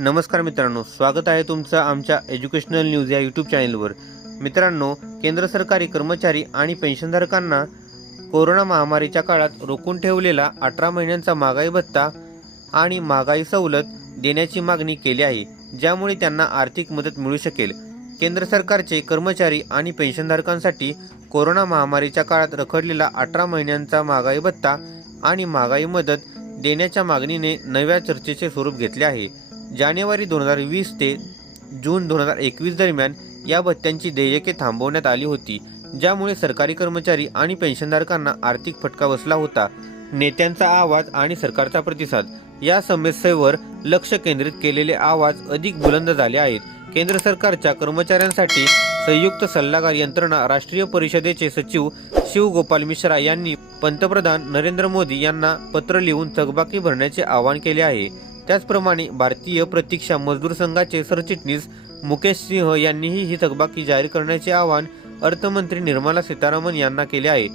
नमस्कार मित्रांनो स्वागत आहे तुमचं आमच्या एज्युकेशनल न्यूज या यूट्यूब चॅनलवर. मित्रांनो केंद्र सरकारी कर्मचारी आणि पेन्शनधारकांना कोरोना महामारीच्या काळात रोखून ठेवलेला अठरा महिन्यांचा महागाई भत्ता आणि महागाई सवलत देण्याची मागणी केली आहे ज्यामुळे त्यांना आर्थिक मदत मिळू शकेल. केंद्र सरकारचे कर्मचारी आणि पेन्शनधारकांसाठी कोरोना महामारीच्या काळात रखडलेला अठरा महिन्यांचा महागाई भत्ता आणि महागाई मदत देण्याच्या मागणीने नव्या चर्चेचे स्वरूप घेतले आहे. जानेवारी दोन हजार वीस ते जून दोन हजार एकवीस दरम्यान या भत्त्यांची देयके थांबवण्यात आली होती ज्यामुळे सरकारी कर्मचारी आणि पेन्शनधारकांना आर्थिक फटका बसला होता. नेत्यांचा आवाज आणि सरकारचा प्रतिसाद या समस्येवर लक्ष केंद्रित केलेले आवाज अधिक बुलंद झाले आहेत. केंद्र सरकारच्या कर्मचाऱ्यांसाठी संयुक्त सल्लागार यंत्रणा राष्ट्रीय परिषदेचे सचिव शिवगोपाल मिश्रा यांनी पंतप्रधान नरेंद्र मोदी यांना पत्र लिहून थकबाकी भरण्याचे आवाहन केले आहे. त्याचप्रमाणे भारतीय प्रतीक्षा मजदूर संघाचे सरचिटणीस मुकेश सिंह यांनीही ही थकबाकी जाहीर करण्याचे आवाहन अर्थमंत्री निर्मला सीतारामन यांना केले आहे.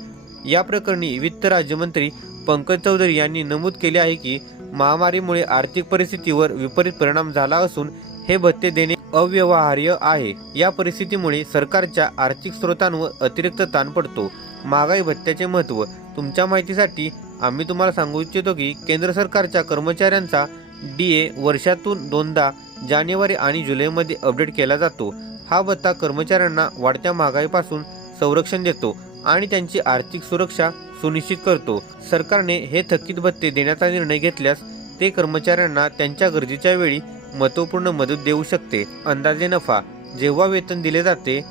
या प्रकरणी वित्त राज्यमंत्री पंकज चौधरी यांनी नमूद केले आहे की महामारीमुळे आर्थिक परिस्थितीवर विपरीत परिणाम झाला असून हे भत्ते देणे अव्यवहार्य आहे. या परिस्थितीमुळे सरकारच्या आर्थिक स्रोतांवर अतिरिक्त ताण पडतो. महागाई भत्त्याचे महत्त्व तुमच्या माहितीसाठी आम्ही तुम्हाला सांगू इच्छितो की केंद्र सरकारच्या कर्मचाऱ्यांचा डी ए वर्षातून दोनदा जानेवारी आणि जुलैमध्ये अपडेट केला जातो. हा भत्ता कर्मचाऱ्यांना वाढत्या महागाईपासून संरक्षण देतो आणि त्यांची आर्थिक सुरक्षा सुनिश्चित करतो. सरकारने हे थकीत भत्ते देण्याचा निर्णय घेतल्यास ते कर्मचाऱ्यांना त्यांच्या गरजेच्या वेळी महत्त्वपूर्ण मदत देऊ शकते. अंदाजे नफा जेव्हा वेतन दिले जाते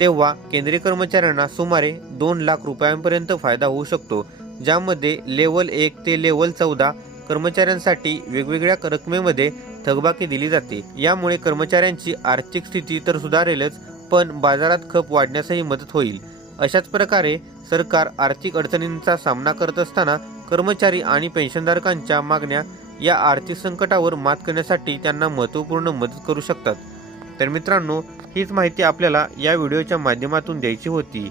तेव्हा केंद्रीय कर्मचाऱ्यांना सुमारे दोन लाख रुपयांपर्यंत फायदा होऊ शकतो ज्यामध्ये लेवल एक ते लेवल चौदा कर्मचाऱ्यांसाठी वेगवेगळ्या रकमेमध्ये थकबाकी दिली जाते. यामुळे कर्मचाऱ्यांची आर्थिक स्थिती तर सुधारेलच पण बाजारात खप वाढण्यासही मदत होईल. अशाच प्रकारे सरकार आर्थिक अडचणींचा सामना करत असताना कर्मचारी आणि पेन्शनधारकांच्या मागण्या या आर्थिक संकटावर मात करण्यासाठी त्यांना महत्त्वपूर्ण मदत करू शकतात. तर मित्रांनो हीच माहिती आपल्याला या व्हिडिओच्या माध्यमातून द्यायची होती.